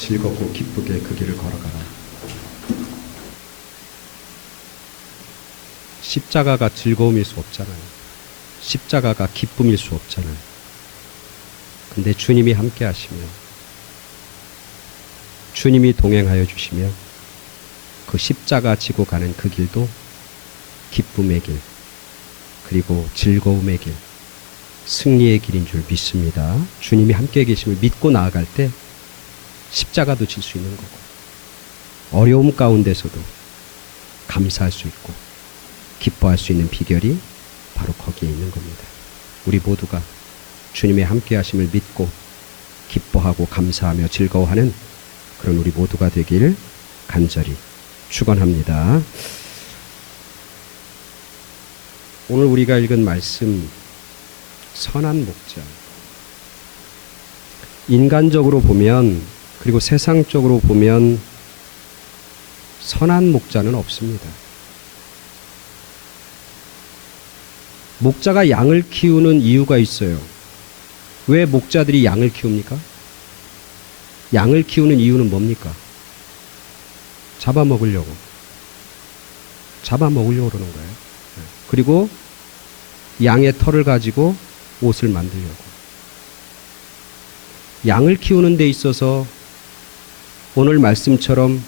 즐겁고 기쁘게 그 길을 걸어가라. 십자가가 즐거움일 수 없잖아요. 십자가가 기쁨일 수 없잖아요. 근데 주님이 함께 하시면, 주님이 동행하여 주시면 그 십자가 지고 가는 그 길도 기쁨의 길, 그리고 즐거움의 길, 승리의 길인 줄 믿습니다. 주님이 함께 계심을 믿고 나아갈 때 십자가도 질 수 있는 거고, 어려움 가운데서도 감사할 수 있고 기뻐할 수 있는 비결이 바로 거기에 있는 겁니다. 우리 모두가 주님의 함께 하심을 믿고 기뻐하고 감사하며 즐거워하는 그런 우리 모두가 되길 간절히 축원합니다. 오늘 우리가 읽은 말씀, 선한 목자. 인간적으로 보면, 그리고 세상적으로 보면 선한 목자는 없습니다. 목자가 양을 키우는 이유가 있어요. 왜 목자들이 양을 키웁니까? 양을 키우는 이유는 뭡니까? 잡아먹으려고 그러는 거예요. 그리고 양의 털을 가지고 옷을 만들려고. 양을 키우는 데 있어서 오늘 말씀처럼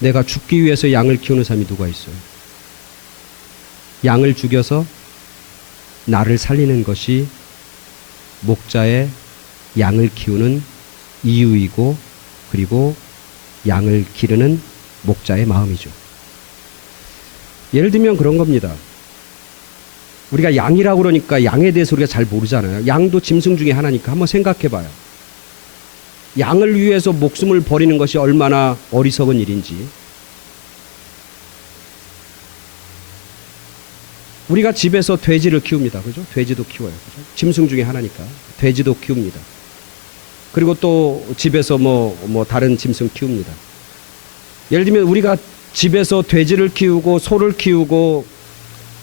내가 죽기 위해서 양을 키우는 사람이 누가 있어요? 양을 죽여서 나를 살리는 것이 목자의 양을 키우는 이유이고, 그리고 양을 기르는 목자의 마음이죠. 예를 들면 그런 겁니다. 우리가 양이라고 그러니까 양에 대해서 우리가 잘 모르잖아요. 양도 짐승 중에 하나니까 한번 생각해 봐요. 양을 위해서 목숨을 버리는 것이 얼마나 어리석은 일인지. 우리가 집에서 돼지를 키웁니다. 그죠? 돼지도 키워요. 그죠? 짐승 중에 하나니까. 돼지도 키웁니다. 그리고 또 집에서 뭐 다른 짐승 키웁니다. 예를 들면 우리가 집에서 돼지를 키우고 소를 키우고,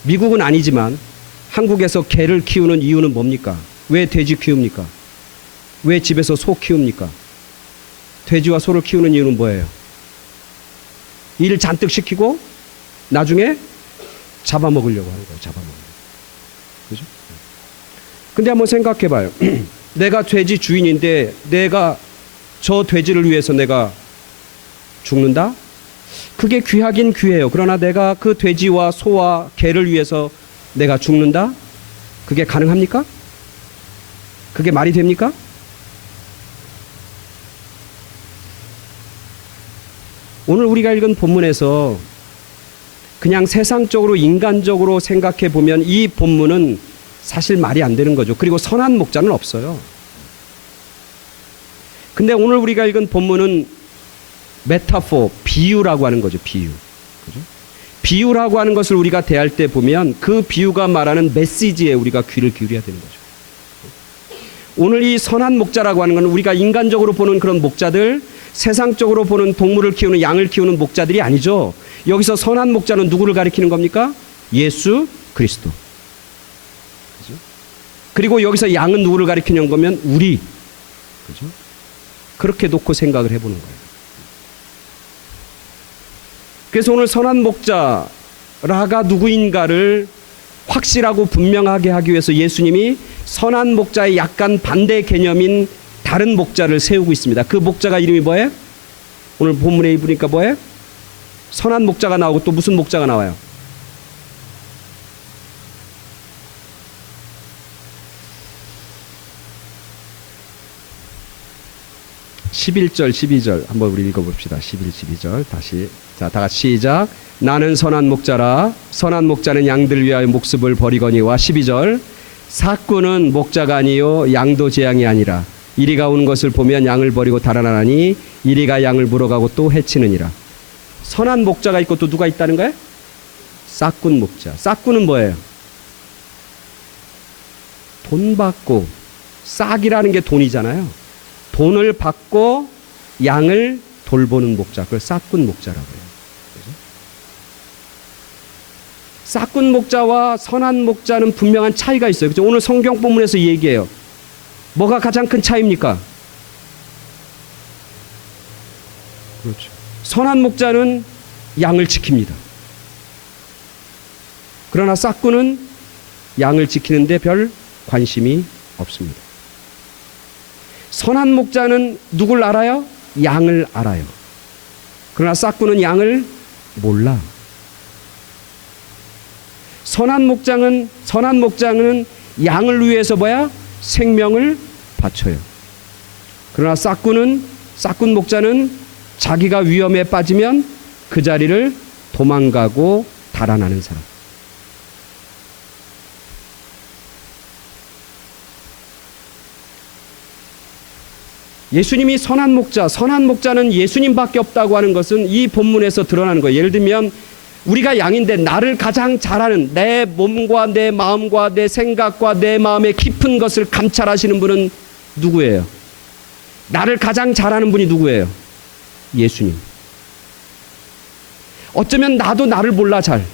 미국은 아니지만 한국에서 개를 키우는 이유는 뭡니까? 왜 돼지 키웁니까? 왜 집에서 소 키웁니까? 돼지와 소를 키우는 이유는 뭐예요? 일을 잔뜩 시키고 나중에 잡아먹으려고 하는 거예요. 잡아먹으려고. 그죠? 근데 한번 생각해 봐요. 내가 돼지 주인인데 내가 저 돼지를 위해서 내가 죽는다? 그게 귀하긴 귀해요. 그러나 내가 그 돼지와 소와 개를 위해서 내가 죽는다? 그게 가능합니까? 그게 말이 됩니까? 오늘 우리가 읽은 본문에서 그냥 세상적으로 인간적으로 생각해 보면 이 본문은 사실 말이 안 되는 거죠. 그리고 선한 목자는 없어요. 근데 오늘 우리가 읽은 본문은 메타포, 비유라고 하는 거죠. 비유. 그죠? 비유라고 하는 것을 우리가 대할 때 보면 그 비유가 말하는 메시지에 우리가 귀를 기울여야 되는 거죠. 오늘 이 선한 목자라고 하는 건 우리가 인간적으로 보는 그런 목자들, 세상적으로 보는 동물을 키우는 양을 키우는 목자들이 아니죠. 여기서 선한 목자는 누구를 가리키는 겁니까? 예수 그리스도. 그죠? 그리고 여기서 양은 누구를 가리키는 거면 우리. 그죠? 그렇게 놓고 생각을 해보는 거예요. 그래서 오늘 선한 목자라가 누구인가를 확실하고 분명하게 하기 위해서 예수님이 선한 목자의 약간 반대 개념인 다른 목자를 세우고 있습니다. 그 목자가 이름이 뭐예요? 오늘 본문에 보니까 뭐예요? 선한 목자가 나오고 또 무슨 목자가 나와요? 11절, 12절 한번 우리 읽어봅시다. 11, 12절 다시. 자, 다 같이 시작. 나는 선한 목자라. 선한 목자는 양들 위하여 목숨을 버리거니와. 12절. 삭구는 목자가 아니요 양도 재앙이 아니라 이리가 오는 것을 보면 양을 버리고 달아나니 이리가 양을 물어가고 또 해치느니라. 선한 목자가 있고 또 누가 있다는 거예요? 싹군 목자. 싹군은 뭐예요? 돈 받고, 싹이라는 게 돈이잖아요. 돈을 받고 양을 돌보는 목자, 그걸 싹군 목자라고 해요. 그죠? 싹군 목자와 선한 목자는 분명한 차이가 있어요. 그죠? 오늘 성경 본문에서 얘기해요. 뭐가 가장 큰 차이입니까? 그렇죠. 선한 목자는 양을 지킵니다. 그러나 싹군은 양을 지키는데 별 관심이 없습니다. 선한 목자는 누굴 알아요? 양을 알아요. 그러나 싹군은 양을 몰라. 선한 목자는 양을 위해서 뭐야? 생명을 바쳐요. 그러나 싹군 목자는 자기가 위험에 빠지면 그 자리를 도망가고 달아나는 사람. 예수님이 선한 목자는 예수님밖에 없다고 하는 것은 이 본문에서 드러나는 거예요. 예를 들면 우리가 양인데 나를 가장 잘 아는, 내 몸과 내 마음과 내 생각과 내 마음의 깊은 것을 감찰하시는 분은 누구예요? 나를 가장 잘 아는 분이 누구예요? 예수님. 어쩌면 나도 나를 몰라 잘.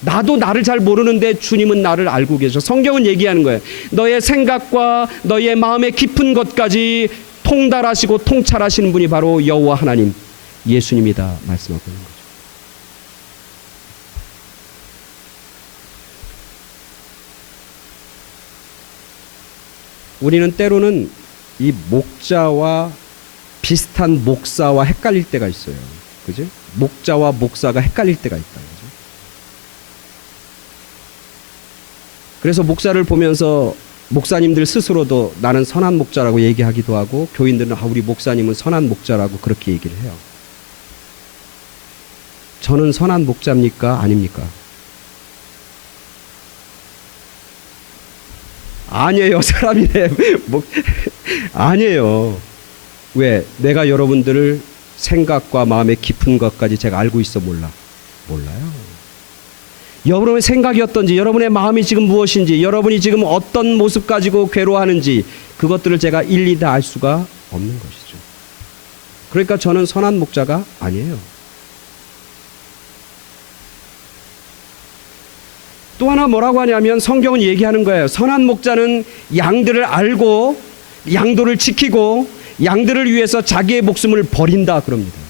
나도 나를 잘 모르는데 주님은 나를 알고 계셔. 성경은 얘기하는 거예요. 너의 생각과 너의 마음의 깊은 것까지 통달하시고 통찰하시는 분이 바로 여호와 하나님 예수님이다 말씀하고 있는 거죠. 우리는 때로는 이 목자와 비슷한 목사와 헷갈릴 때가 있어요. 그죠? 목자와 목사가 헷갈릴 때가 있다. 그죠? 그래서 목사를 보면서 목사님들 스스로도 나는 선한 목자라고 얘기하기도 하고 교인들은 우리 목사님은 선한 목자라고 그렇게 얘기를 해요. 저는 선한 목자입니까? 아닙니까? 아니에요. 사람이네. 아니에요. 왜? 내가 여러분들을 생각과 마음의 깊은 것까지 제가 알고 있어 몰라요. 여러분의 생각이 어떤지, 여러분의 마음이 지금 무엇인지, 여러분이 지금 어떤 모습 가지고 괴로워하는지 그것들을 제가 일일이 다 알 수가 없는 것이죠. 그러니까 저는 선한 목자가 아니에요. 또 하나 뭐라고 하냐면 성경은 얘기하는 거예요. 선한 목자는 양들을 알고 양도를 지키고 양들을 위해서 자기의 목숨을 버린다 그럽니다.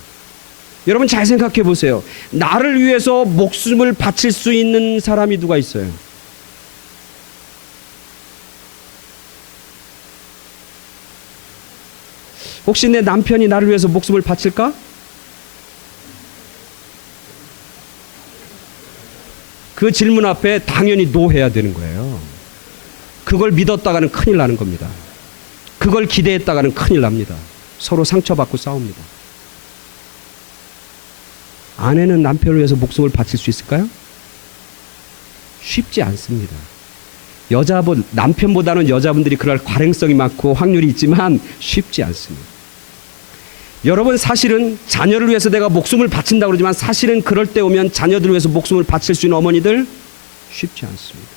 여러분 잘 생각해 보세요. 나를 위해서 목숨을 바칠 수 있는 사람이 누가 있어요? 혹시 내 남편이 나를 위해서 목숨을 바칠까? 그 질문 앞에 당연히 노해야 되는 거예요. 그걸 믿었다가는 큰일 나는 겁니다. 그걸 기대했다가는 큰일 납니다. 서로 상처받고 싸웁니다. 아내는 남편을 위해서 목숨을 바칠 수 있을까요? 쉽지 않습니다. 남편보다는 여자분들이 그럴 가능성이 많고 확률이 있지만 쉽지 않습니다. 여러분 사실은 자녀를 위해서 내가 목숨을 바친다고 그러지만 사실은 그럴 때 오면 자녀들을 위해서 목숨을 바칠 수 있는 어머니들 쉽지 않습니다.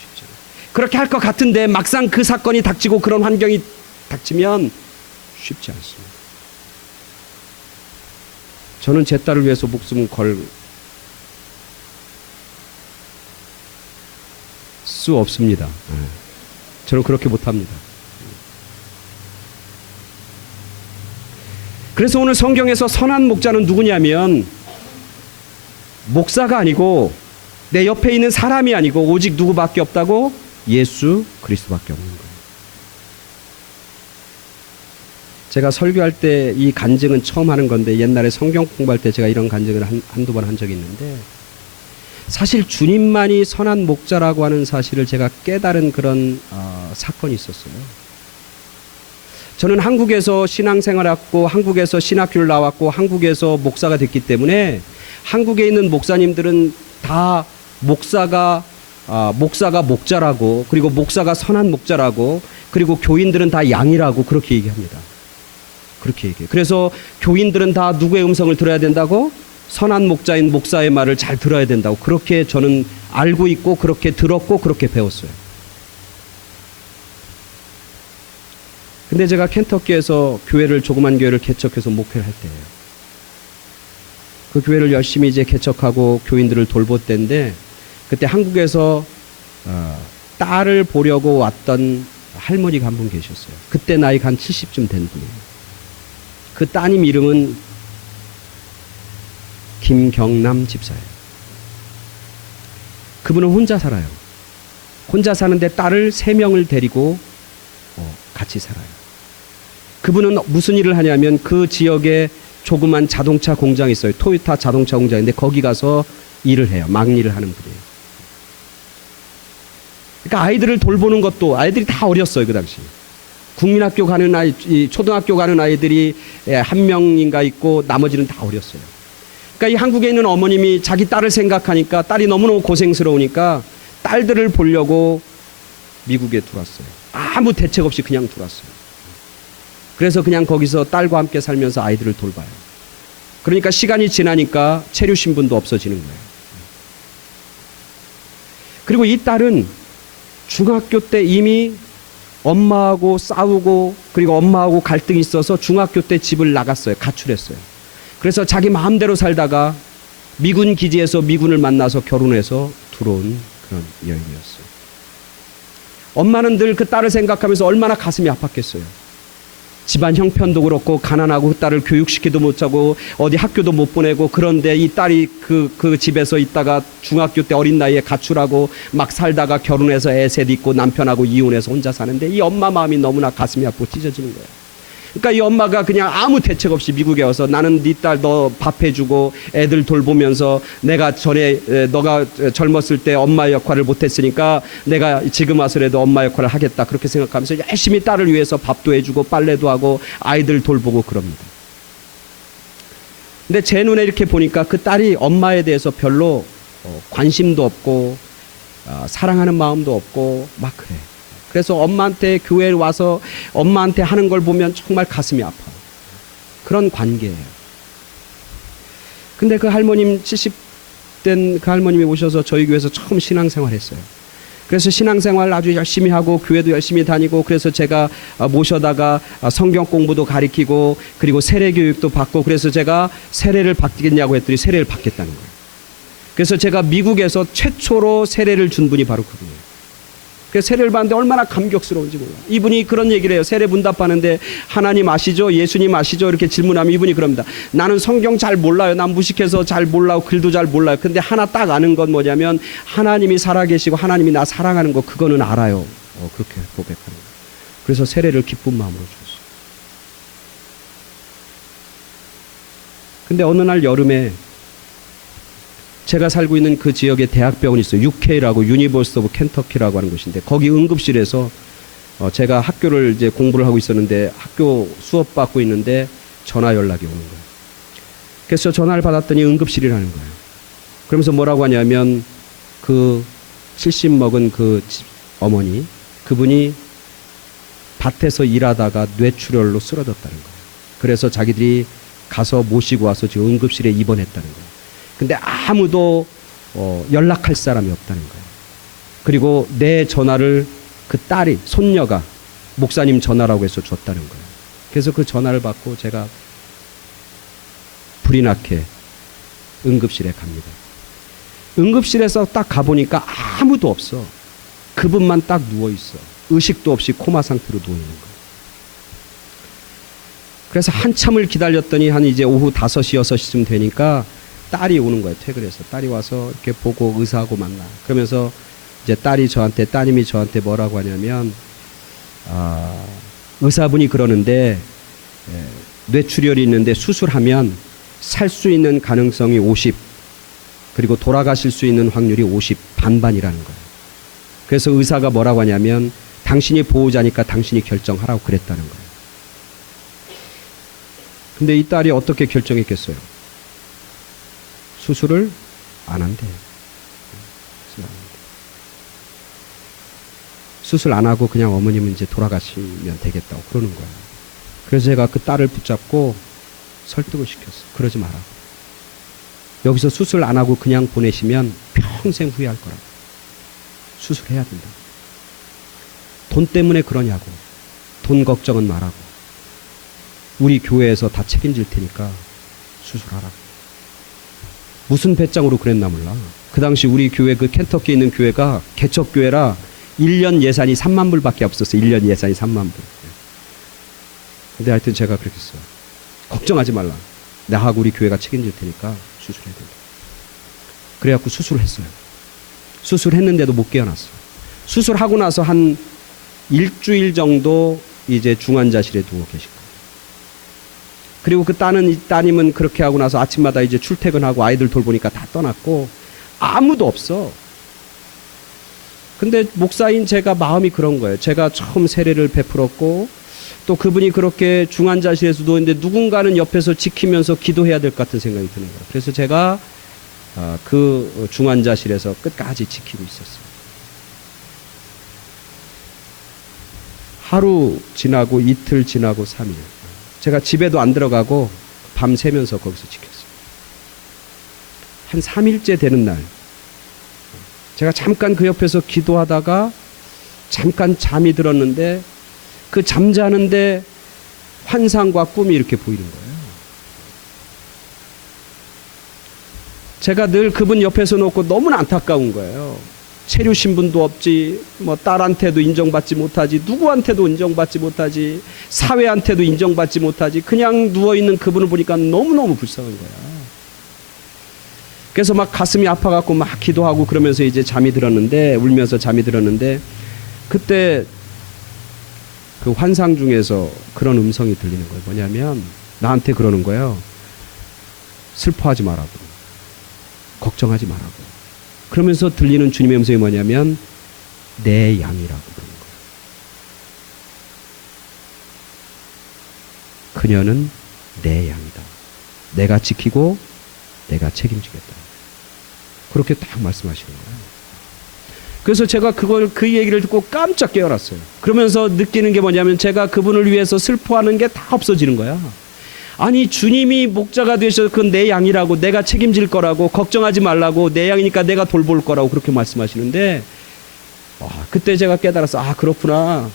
쉽지 않아요. 그렇게 할 것 같은데 막상 그 사건이 닥치고 그런 환경이 닥치면 쉽지 않습니다. 저는 제 딸을 위해서 목숨을 걸 수 없습니다. 저는 그렇게 못합니다. 그래서 오늘 성경에서 선한 목자는 누구냐면 목사가 아니고 내 옆에 있는 사람이 아니고 오직 누구밖에 없다고? 예수 그리스도밖에 없는 거예요. 제가 설교할 때 이 간증은 처음 하는 건데 옛날에 성경 공부할 때 제가 이런 간증을 한두 번 한 적이 있는데 사실 주님만이 선한 목자라고 하는 사실을 제가 깨달은 그런 사건이 있었어요. 저는 한국에서 신앙생활했고 한국에서 신학교를 나왔고 한국에서 목사가 됐기 때문에 한국에 있는 목사님들은 다 목사가 목자라고 그리고 목사가 선한 목자라고 그리고 교인들은 다 양이라고 그렇게 얘기합니다. 그렇게 얘기해요. 그래서 교인들은 다 누구의 음성을 들어야 된다고? 선한 목자인 목사의 말을 잘 들어야 된다고 그렇게 저는 알고 있고 그렇게 들었고 그렇게 배웠어요. 근데 제가 켄터키에서 조그만 교회를 개척해서 목회를 할 때예요. 그 교회를 열심히 이제 개척하고 교인들을 돌볼 때인데 그때 한국에서 딸을 보려고 왔던 할머니가 한 분 계셨어요. 그때 나이가 한 70쯤 된 분이에요. 그 따님 이름은 김경남 집사예요. 그분은 혼자 살아요. 혼자 사는데 딸을 3명을 데리고 같이 살아요. 그분은 무슨 일을 하냐면 그 지역에 조그만 자동차 공장이 있어요. 토요타 자동차 공장인데 거기 가서 일을 해요. 막일을 하는 분이에요. 그러니까 아이들을 돌보는 것도 아이들이 다 어렸어요. 그 당시. 국민학교 가는 아이, 초등학교 가는 아이들이 1명인가 있고 나머지는 다 어렸어요. 그러니까 이 한국에 있는 어머님이 자기 딸을 생각하니까 딸이 너무너무 고생스러우니까 딸들을 보려고 미국에 들어왔어요. 아무 대책 없이 그냥 들어왔어요. 그래서 그냥 거기서 딸과 함께 살면서 아이들을 돌봐요. 그러니까 시간이 지나니까 체류 신분도 없어지는 거예요. 그리고 이 딸은 중학교 때 이미 엄마하고 싸우고 그리고 엄마하고 갈등이 있어서 중학교 때 집을 나갔어요. 가출했어요. 그래서 자기 마음대로 살다가 미군 기지에서 미군을 만나서 결혼해서 들어온 그런 여인이었어요. 엄마는 늘 그 딸을 생각하면서 얼마나 가슴이 아팠겠어요. 집안 형편도 그렇고 가난하고 그 딸을 교육시키도 못하고 어디 학교도 못 보내고 그런데 이 딸이 그 집에서 있다가 중학교 때 어린 나이에 가출하고 막 살다가 결혼해서 애 셋 있고 남편하고 이혼해서 혼자 사는데 이 엄마 마음이 너무나 가슴이 아프고 찢어지는 거예요. 그러니까 이 엄마가 그냥 아무 대책 없이 미국에 와서 나는 네 딸 너 밥 해주고 애들 돌보면서 내가 전에 너가 젊었을 때 엄마 역할을 못했으니까 내가 지금 와서라도 엄마 역할을 하겠다 그렇게 생각하면서 열심히 딸을 위해서 밥도 해주고 빨래도 하고 아이들 돌보고 그럽니다. 근데 제 눈에 이렇게 보니까 그 딸이 엄마에 대해서 별로 관심도 없고 사랑하는 마음도 없고 막 그래. 그래서 엄마한테 교회에 와서 엄마한테 하는 걸 보면 정말 가슴이 아파요. 그런 관계예요. 근데 그 할머님 70된 그 할머님이 오셔서 저희 교회에서 처음 신앙생활 했어요. 그래서 신앙생활 아주 열심히 하고 교회도 열심히 다니고 그래서 제가 모셔다가 성경 공부도 가르치고 그리고 세례 교육도 받고 그래서 제가 세례를 받겠냐고 했더니 세례를 받겠다는 거예요. 그래서 제가 미국에서 최초로 세례를 준 분이 바로 그분이에요. 그래서 세례를 받는데 얼마나 감격스러운지 몰라요. 이분이 그런 얘기를 해요. 세례 문답하는데 하나님 아시죠? 예수님 아시죠? 이렇게 질문하면 이분이 그럽니다. 나는 성경 잘 몰라요. 난 무식해서 잘 몰라요. 글도 잘 몰라요. 근데 하나 딱 아는 건 뭐냐면 하나님이 살아계시고 하나님이 나 사랑하는 거 그거는 알아요. 그렇게 고백하는 거예요. 그래서 세례를 기쁜 마음으로 줬어요. 근데 어느 날 여름에 제가 살고 있는 그 지역에 대학병원이 있어요. UK라고 유니버시티 오브 켄터키라고 하는 곳인데 거기 응급실에서 제가 학교를 이제 공부를 하고 있었는데 학교 수업 받고 있는데 전화 연락이 오는 거예요. 그래서 전화를 받았더니 응급실이라는 거예요. 그러면서 뭐라고 하냐면 그 70 먹은 그 어머니 그분이 밭에서 일하다가 뇌출혈로 쓰러졌다는 거예요. 그래서 자기들이 가서 모시고 와서 지금 응급실에 입원했다는 거예요. 근데 아무도 연락할 사람이 없다는 거예요. 그리고 내 전화를 그 딸이 손녀가 목사님 전화라고 해서 줬다는 거예요. 그래서 그 전화를 받고 제가 불이 나게 응급실에 갑니다. 응급실에서 딱 가보니까 아무도 없어. 그분만 딱 누워있어. 의식도 없이 코마 상태로 누워있는 거예요. 그래서 한참을 기다렸더니 한 이제 오후 5시, 6시쯤 되니까 딸이 오는 거예요. 퇴근해서. 딸이 와서 이렇게 보고 의사하고 만나. 그러면서 이제 따님이 저한테 뭐라고 하냐면, 의사분이 그러는데, 뇌출혈이 있는데 수술하면 살 수 있는 가능성이 50, 그리고 돌아가실 수 있는 확률이 50, 반반이라는 거예요. 그래서 의사가 뭐라고 하냐면, 당신이 보호자니까 당신이 결정하라고 그랬다는 거예요. 근데 이 딸이 어떻게 결정했겠어요? 수술을 안 한대. 수술 안 하고 그냥 어머님은 이제 돌아가시면 되겠다고 그러는 거예요. 그래서 제가 그 딸을 붙잡고 설득을 시켰어요. 그러지 마라. 여기서 수술 안 하고 그냥 보내시면 평생 후회할 거라고. 수술해야 된다. 돈 때문에 그러냐고. 돈 걱정은 말라고. 우리 교회에서 다 책임질 테니까 수술하라고. 무슨 배짱으로 그랬나 몰라. 그 당시 우리 교회 그 켄터키에 있는 교회가 개척교회라 1년 예산이 3만 불밖에 없었어요. 1년 예산이 3만 불. 근데 하여튼 제가 그렇게 했어요. 걱정하지 말라. 나하고 우리 교회가 책임질 테니까 수술해야 된다. 그래갖고 수술을 했어요. 수술했는데도 못 깨어났어. 수술하고 나서 한 일주일 정도 이제 중환자실에 두고 계실 거예요. 그리고 그 따님은 그렇게 하고 나서 아침마다 이제 출퇴근하고 아이들 돌보니까 다 떠났고 아무도 없어. 근데 목사인 제가 마음이 그런 거예요. 제가 처음 세례를 베풀었고 또 그분이 그렇게 중환자실에서 누웠는데 누군가는 옆에서 지키면서 기도해야 될 것 같은 생각이 드는 거예요. 그래서 제가 그 중환자실에서 끝까지 지키고 있었어요. 하루 지나고 이틀 지나고 3일. 제가 집에도 안 들어가고 밤 새면서 거기서 지켰어요. 한 3일째 되는 날 제가 잠깐 그 옆에서 기도하다가 잠깐 잠이 들었는데 그 잠자는데 환상과 꿈이 이렇게 보이는 거예요. 제가 늘 그분 옆에서 놓고 너무나 안타까운 거예요. 체류 신분도 없지, 뭐 딸한테도 인정받지 못하지, 누구한테도 인정받지 못하지, 사회한테도 인정받지 못하지, 그냥 누워있는 그분을 보니까 너무너무 불쌍한 거야. 그래서 막 가슴이 아파갖고 막 기도하고 그러면서 이제 잠이 들었는데, 울면서 잠이 들었는데, 그때 그 환상 중에서 그런 음성이 들리는 거예요. 뭐냐면 나한테 그러는 거예요. 슬퍼하지 말라고, 걱정하지 말라고. 그러면서 들리는 주님의 음성이 뭐냐면 내 양이라고 그러는 거예요. 그녀는 내 양이다. 내가 지키고 내가 책임지겠다. 그렇게 딱 말씀하시는 거예요. 그래서 제가 그 얘기를 듣고 깜짝 깨어났어요. 그러면서 느끼는 게 뭐냐면 제가 그분을 위해서 슬퍼하는 게 다 없어지는 거야. 아니 주님이 목자가 되셔서 그건 내 양이라고, 내가 책임질 거라고, 걱정하지 말라고, 내 양이니까 내가 돌볼 거라고 그렇게 말씀하시는데 그때 제가 깨달았어. 아 그렇구나.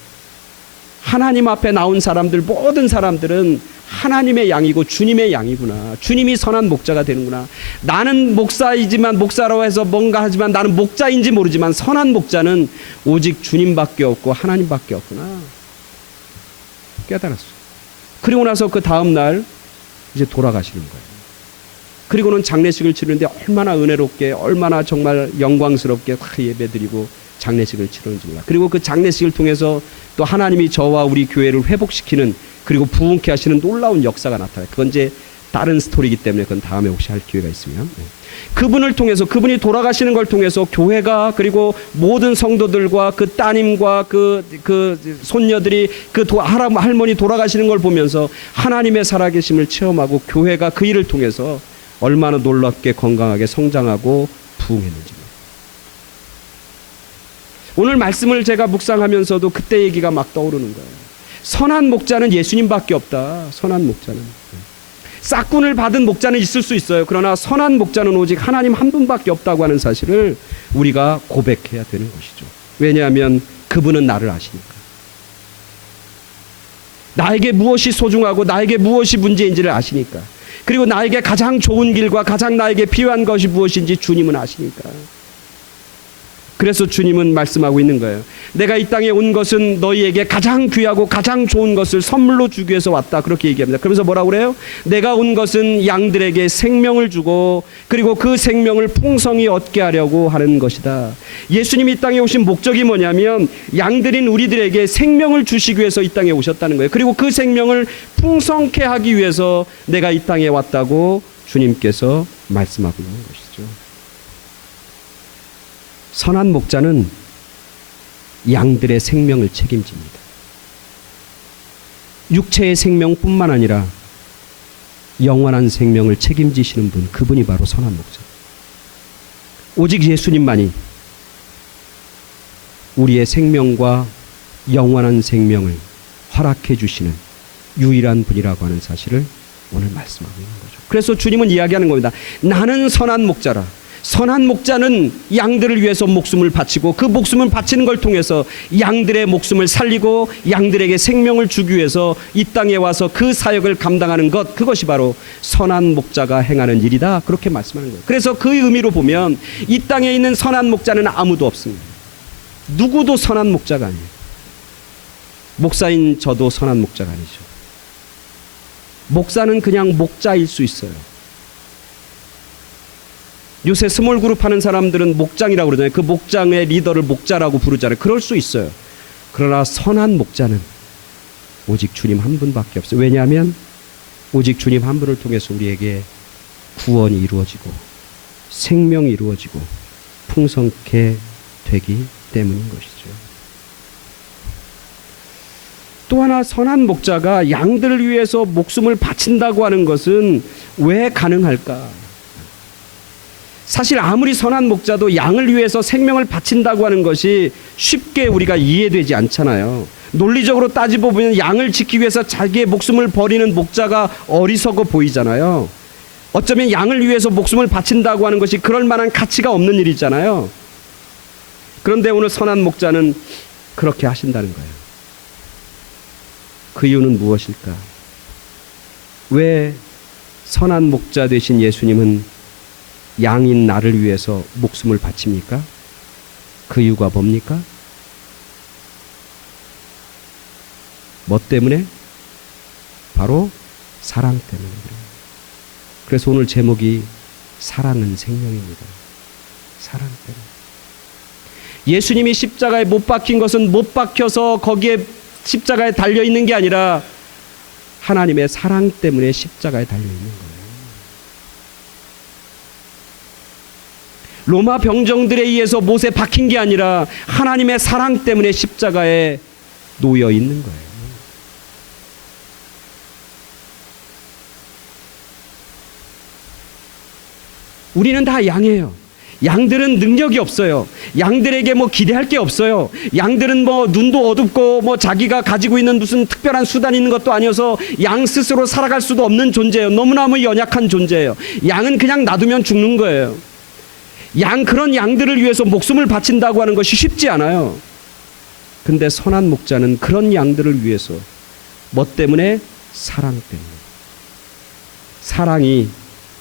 하나님 앞에 나온 사람들, 모든 사람들은 하나님의 양이고 주님의 양이구나. 주님이 선한 목자가 되는구나. 나는 목사이지만, 목사라고 해서 뭔가 하지만 나는 목자인지 모르지만 선한 목자는 오직 주님밖에 없고 하나님밖에 없구나. 깨달았어. 그리고 나서 그 다음 날 이제 돌아가시는 거예요. 그리고는 장례식을 치르는데 얼마나 은혜롭게, 얼마나 정말 영광스럽게 예배드리고 장례식을 치르는지 몰라. 그리고 그 장례식을 통해서 또 하나님이 저와 우리 교회를 회복시키는, 그리고 부흥케 하시는 놀라운 역사가 나타나요. 그건 이제 다른 스토리이기 때문에 그건 다음에 혹시 할 기회가 있으면. 그분을 통해서, 그분이 돌아가시는 걸 통해서 교회가, 그리고 모든 성도들과 그 따님과 그 손녀들이 그 할머니 돌아가시는 걸 보면서 하나님의 살아계심을 체험하고 교회가 그 일을 통해서 얼마나 놀랍게 건강하게 성장하고 부흥했는지. 오늘 말씀을 제가 묵상하면서도 그때 얘기가 막 떠오르는 거예요. 선한 목자는 예수님밖에 없다. 선한 목자는. 싹군을 받은 목자는 있을 수 있어요. 그러나 선한 목자는 오직 하나님 한 분밖에 없다고 하는 사실을 우리가 고백해야 되는 것이죠. 왜냐하면 그분은 나를 아시니까. 나에게 무엇이 소중하고 나에게 무엇이 문제인지를 아시니까. 그리고 나에게 가장 좋은 길과 가장 나에게 필요한 것이 무엇인지 주님은 아시니까. 그래서 주님은 말씀하고 있는 거예요. 내가 이 땅에 온 것은 너희에게 가장 귀하고 가장 좋은 것을 선물로 주기 위해서 왔다. 그렇게 얘기합니다. 그러면서 뭐라고 그래요? 내가 온 것은 양들에게 생명을 주고 그리고 그 생명을 풍성히 얻게 하려고 하는 것이다. 예수님이 이 땅에 오신 목적이 뭐냐면 양들인 우리들에게 생명을 주시기 위해서 이 땅에 오셨다는 거예요. 그리고 그 생명을 풍성케 하기 위해서 내가 이 땅에 왔다고 주님께서 말씀하고 있는 것이죠. 선한 목자는 양들의 생명을 책임집니다. 육체의 생명뿐만 아니라 영원한 생명을 책임지시는 분, 그분이 바로 선한 목자. 오직 예수님만이 우리의 생명과 영원한 생명을 허락해 주시는 유일한 분이라고 하는 사실을 오늘 말씀하고 있는 거죠. 그래서 주님은 이야기하는 겁니다. 나는 선한 목자라. 선한 목자는 양들을 위해서 목숨을 바치고 그 목숨을 바치는 걸 통해서 양들의 목숨을 살리고 양들에게 생명을 주기 위해서 이 땅에 와서 그 사역을 감당하는 것, 그것이 바로 선한 목자가 행하는 일이다. 그렇게 말씀하는 거예요. 그래서 그 의미로 보면 이 땅에 있는 선한 목자는 아무도 없습니다. 누구도 선한 목자가 아니에요. 목사인 저도 선한 목자가 아니죠. 목사는 그냥 목자일 수 있어요. 요새 스몰 그룹 하는 사람들은 목장이라고 그러잖아요. 그 목장의 리더를 목자라고 부르잖아요. 그럴 수 있어요. 그러나 선한 목자는 오직 주님 한 분밖에 없어요. 왜냐하면 오직 주님 한 분을 통해서 우리에게 구원이 이루어지고 생명이 이루어지고 풍성케 되기 때문인 것이죠. 또 하나, 선한 목자가 양들을 위해서 목숨을 바친다고 하는 것은 왜 가능할까? 사실 아무리 선한 목자도 양을 위해서 생명을 바친다고 하는 것이 쉽게 우리가 이해되지 않잖아요. 논리적으로 따져보면 양을 지키기 위해서 자기의 목숨을 버리는 목자가 어리석어 보이잖아요. 어쩌면 양을 위해서 목숨을 바친다고 하는 것이 그럴 만한 가치가 없는 일이잖아요. 그런데 오늘 선한 목자는 그렇게 하신다는 거예요. 그 이유는 무엇일까? 왜 선한 목자 되신 예수님은 양인 나를 위해서 목숨을 바칩니까? 그 이유가 뭡니까? 뭐 때문에? 바로 사랑 때문에. 그래서 오늘 제목이 사랑은 생명입니다. 사랑 때문에. 예수님이 십자가에 못 박힌 것은 못 박혀서 거기에 십자가에 달려있는 게 아니라 하나님의 사랑 때문에 십자가에 달려있는 거예요. 로마 병정들에 의해서 못에 박힌 게 아니라 하나님의 사랑 때문에 십자가에 놓여 있는 거예요. 우리는 다 양이에요. 양들은 능력이 없어요. 양들에게 뭐 기대할 게 없어요. 양들은 뭐 눈도 어둡고 뭐 자기가 가지고 있는 무슨 특별한 수단이 있는 것도 아니어서 양 스스로 살아갈 수도 없는 존재예요. 너무너무 연약한 존재예요. 양은 그냥 놔두면 죽는 거예요. 그런 양들을 위해서 목숨을 바친다고 하는 것이 쉽지 않아요. 근데 선한 목자는 그런 양들을 위해서 뭐 때문에? 사랑 때문에. 사랑이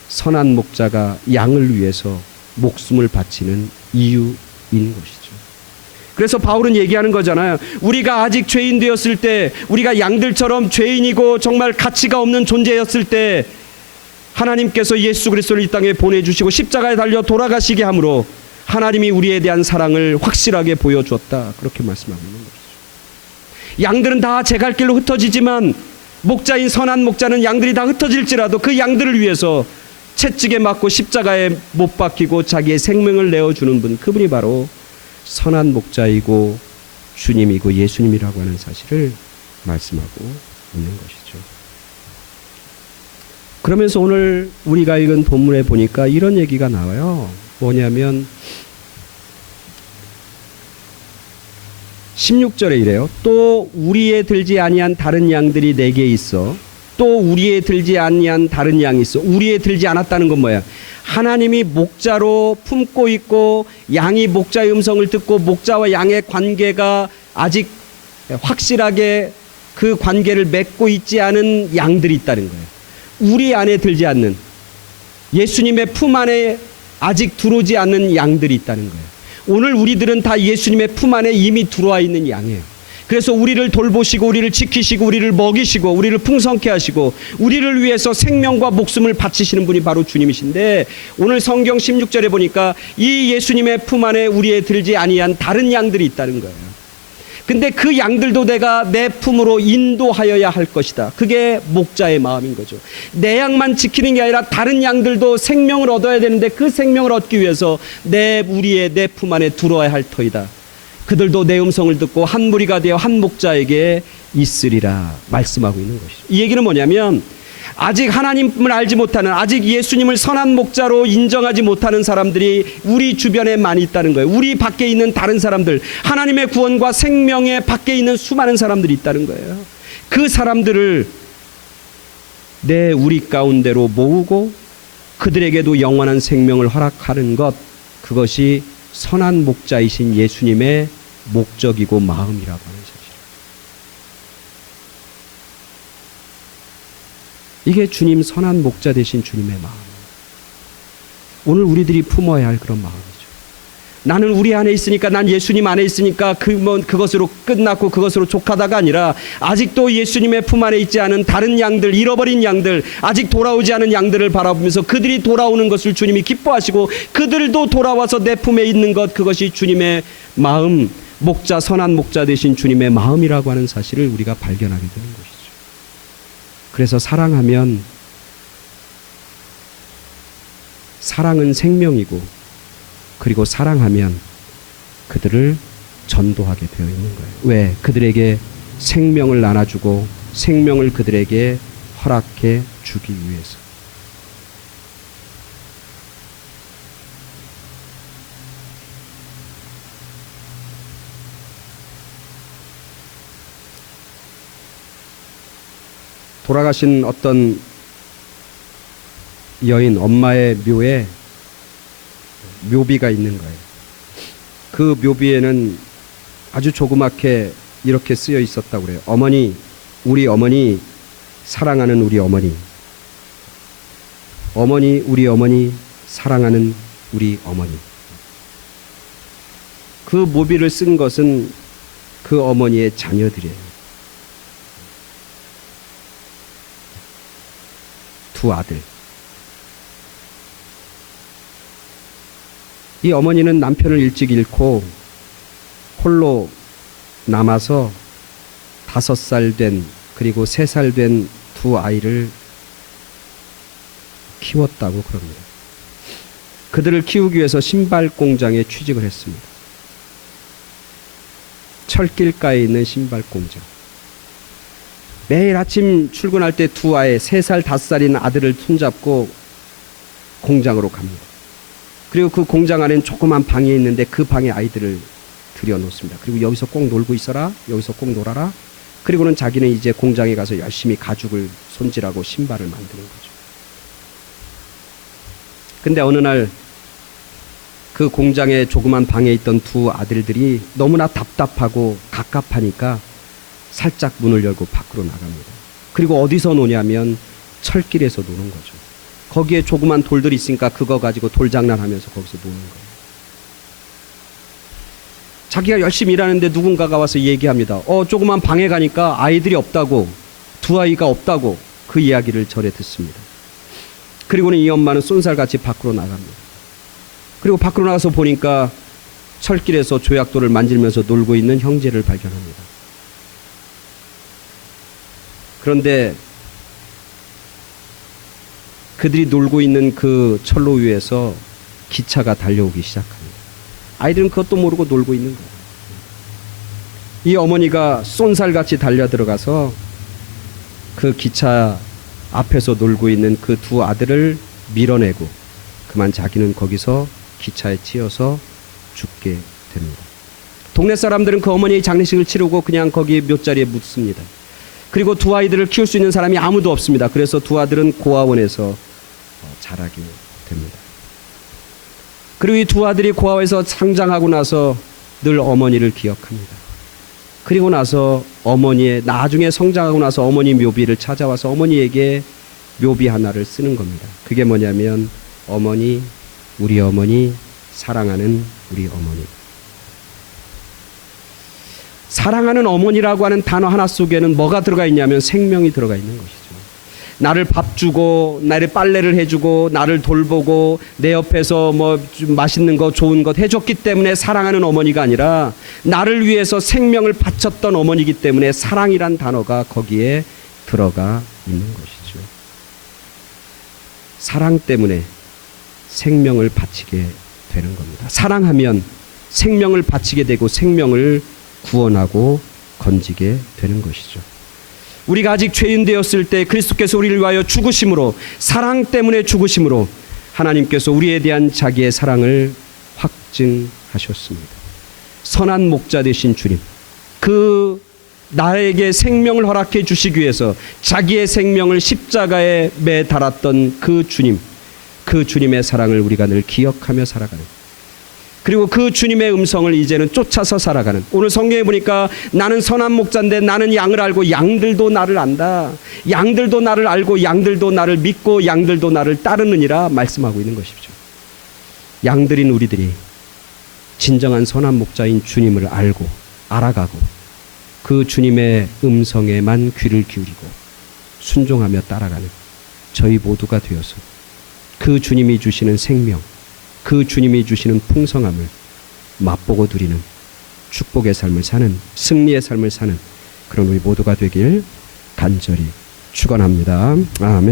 선한 목자가 양을 위해서 목숨을 바치는 이유인 것이죠. 그래서 바울은 얘기하는 거잖아요. 우리가 아직 죄인 되었을 때, 우리가 양들처럼 죄인이고 정말 가치가 없는 존재였을 때 하나님께서 예수 그리스도를 이 땅에 보내주시고 십자가에 달려 돌아가시게 함으로 하나님이 우리에 대한 사랑을 확실하게 보여주었다. 그렇게 말씀하고 있는 것이죠. 양들은 다 제 갈 길로 흩어지지만 목자인 선한 목자는 양들이 다 흩어질지라도 그 양들을 위해서 채찍에 맞고 십자가에 못 박히고 자기의 생명을 내어주는 분, 그분이 바로 선한 목자이고 주님이고 예수님이라고 하는 사실을 말씀하고 있는 것이죠. 그러면서 오늘 우리가 읽은 본문에 보니까 이런 얘기가 나와요. 뭐냐면 16절에 이래요. 또 우리에 들지 아니한 다른 양들이 내게 있어. 또 우리에 들지 아니한 다른 양이 있어. 우리에 들지 않았다는 건 뭐야? 하나님이 목자로 품고 있고 양이 목자의 음성을 듣고 목자와 양의 관계가 아직 확실하게 그 관계를 맺고 있지 않은 양들이 있다는 거예요. 우리 안에 들지 않는, 예수님의 품 안에 아직 들어오지 않는 양들이 있다는 거예요. 오늘 우리들은 다 예수님의 품 안에 이미 들어와 있는 양이에요. 그래서 우리를 돌보시고 우리를 지키시고 우리를 먹이시고 우리를 풍성케 하시고 우리를 위해서 생명과 목숨을 바치시는 분이 바로 주님이신데, 오늘 성경 16절에 보니까 이 예수님의 품 안에 우리에 들지 아니한 다른 양들이 있다는 거예요. 근데 그 양들도 내가 내 품으로 인도하여야 할 것이다. 그게 목자의 마음인 거죠. 내 양만 지키는 게 아니라 다른 양들도 생명을 얻어야 되는데 그 생명을 얻기 위해서 내 품 안에 들어와야 할 터이다. 그들도 내 음성을 듣고 한 무리가 되어 한 목자에게 있으리라 말씀하고 있는 것이죠. 이 얘기는 뭐냐면 아직 하나님을 알지 못하는, 아직 예수님을 선한 목자로 인정하지 못하는 사람들이 우리 주변에 많이 있다는 거예요. 우리 밖에 있는 다른 사람들, 하나님의 구원과 생명의 밖에 있는 수많은 사람들이 있다는 거예요. 그 사람들을 우리 가운데로 모으고 그들에게도 영원한 생명을 허락하는 것, 그것이 선한 목자이신 예수님의 목적이고 마음이라고 하는 사실. 이게 주님, 선한 목자 되신 주님의 마음. 오늘 우리들이 품어야 할 그런 마음이죠. 나는 우리 안에 있으니까, 난 예수님 안에 있으니까 그것으로 끝났고 그것으로 족하다가 아니라 아직도 예수님의 품 안에 있지 않은 다른 양들, 잃어버린 양들, 아직 돌아오지 않은 양들을 바라보면서 그들이 돌아오는 것을 주님이 기뻐하시고 그들도 돌아와서 내 품에 있는 것, 그것이 주님의 마음, 목자, 선한 목자 되신 주님의 마음이라고 하는 사실을 우리가 발견하게 되는 것이죠. 그래서 사랑하면, 사랑은 생명이고, 그리고 사랑하면 그들을 전도하게 되어 있는 거예요. 왜? 그들에게 생명을 나눠주고 생명을 그들에게 허락해 주기 위해서. 돌아가신 어떤 여인, 엄마의 묘에 묘비가 있는 거예요. 그 묘비에는 아주 조그맣게 이렇게 쓰여 있었다고 그래요. 어머니, 우리 어머니, 사랑하는 우리 어머니. 어머니, 우리 어머니, 사랑하는 우리 어머니. 그 묘비를 쓴 것은 그 어머니의 자녀들이에요. 두 아들. 이 어머니는 남편을 일찍 잃고 홀로 남아서 5살 된, 그리고 3살 된 두 아이를 키웠다고 그럽니다. 그들을 키우기 위해서 신발 공장에 취직을 했습니다. 철길가에 있는 신발 공장. 매일 아침 출근할 때 두 아이, 3살, 5살인 아들을 손잡고 공장으로 갑니다. 그리고 그 공장 안에는 조그만 방이 있는데 그 방에 아이들을 들여놓습니다. 그리고 여기서 꼭 놀고 있어라, 여기서 꼭 놀아라. 그리고는 자기는 이제 공장에 가서 열심히 가죽을 손질하고 신발을 만드는 거죠. 근데 어느 날 그 공장의 조그만 방에 있던 두 아들들이 너무나 답답하고 갑갑하니까 살짝 문을 열고 밖으로 나갑니다. 그리고 어디서 노냐면 철길에서 노는 거죠. 거기에 조그만 돌들이 있으니까 그거 가지고 돌장난하면서 거기서 노는 거예요. 자기가 열심히 일하는데 누군가가 와서 얘기합니다. 조그만 방에 가니까 아이들이 없다고, 두 아이가 없다고 그 이야기를 전해 듣습니다. 그리고는 이 엄마는 쏜살같이 밖으로 나갑니다. 그리고 밖으로 나가서 보니까 철길에서 조약돌을 만지면서 놀고 있는 형제를 발견합니다. 그런데 그들이 놀고 있는 그 철로 위에서 기차가 달려오기 시작합니다. 아이들은 그것도 모르고 놀고 있는 거예요. 이 어머니가 쏜살같이 달려들어가서 그 기차 앞에서 놀고 있는 그 두 아들을 밀어내고 그만 자기는 거기서 기차에 치여서 죽게 됩니다. 동네 사람들은 그 어머니의 장례식을 치르고 그냥 거기 묘자리에 묻습니다. 그리고 두 아이들을 키울 수 있는 사람이 아무도 없습니다. 그래서 두 아들은 고아원에서 자라게 됩니다. 그리고 이 두 아들이 고아원에서 성장하고 나서 늘 어머니를 기억합니다. 그리고 나서 어머니의, 나중에 성장하고 나서 어머니 묘비를 찾아와서 어머니에게 묘비 하나를 쓰는 겁니다. 그게 뭐냐면 어머니, 우리 어머니, 사랑하는 우리 어머니. 사랑하는 어머니라고 하는 단어 하나 속에는 뭐가 들어가 있냐면 생명이 들어가 있는 것이죠. 나를 밥 주고, 나를 빨래를 해주고, 나를 돌보고, 내 옆에서 뭐 좀 맛있는 거, 좋은 것 해줬기 때문에 사랑하는 어머니가 아니라 나를 위해서 생명을 바쳤던 어머니이기 때문에 사랑이란 단어가 거기에 들어가 있는 것이죠. 사랑 때문에 생명을 바치게 되는 겁니다. 사랑하면 생명을 바치게 되고 생명을 구원하고 건지게 되는 것이죠. 우리가 아직 죄인 되었을 때 그리스도께서 우리를 위하여 죽으심으로, 사랑 때문에 죽으심으로 하나님께서 우리에 대한 자기의 사랑을 확증하셨습니다. 선한 목자 되신 주님, 그 나에게 생명을 허락해 주시기 위해서 자기의 생명을 십자가에 매달았던 그 주님, 그 주님의 사랑을 우리가 늘 기억하며 살아가는, 그리고 그 주님의 음성을 이제는 쫓아서 살아가는. 오늘 성경에 보니까 나는 선한 목자인데 나는 양을 알고 양들도 나를 안다. 양들도 나를 알고 양들도 나를 믿고 양들도 나를 따르느니라 말씀하고 있는 것이죠. 양들인 우리들이 진정한 선한 목자인 주님을 알고 알아가고 그 주님의 음성에만 귀를 기울이고 순종하며 따라가는 저희 모두가 되어서 그 주님이 주시는 생명, 그 주님이 주시는 풍성함을 맛보고 누리는 축복의 삶을 사는, 승리의 삶을 사는 그런 우리 모두가 되길 간절히 축원합니다. 아멘.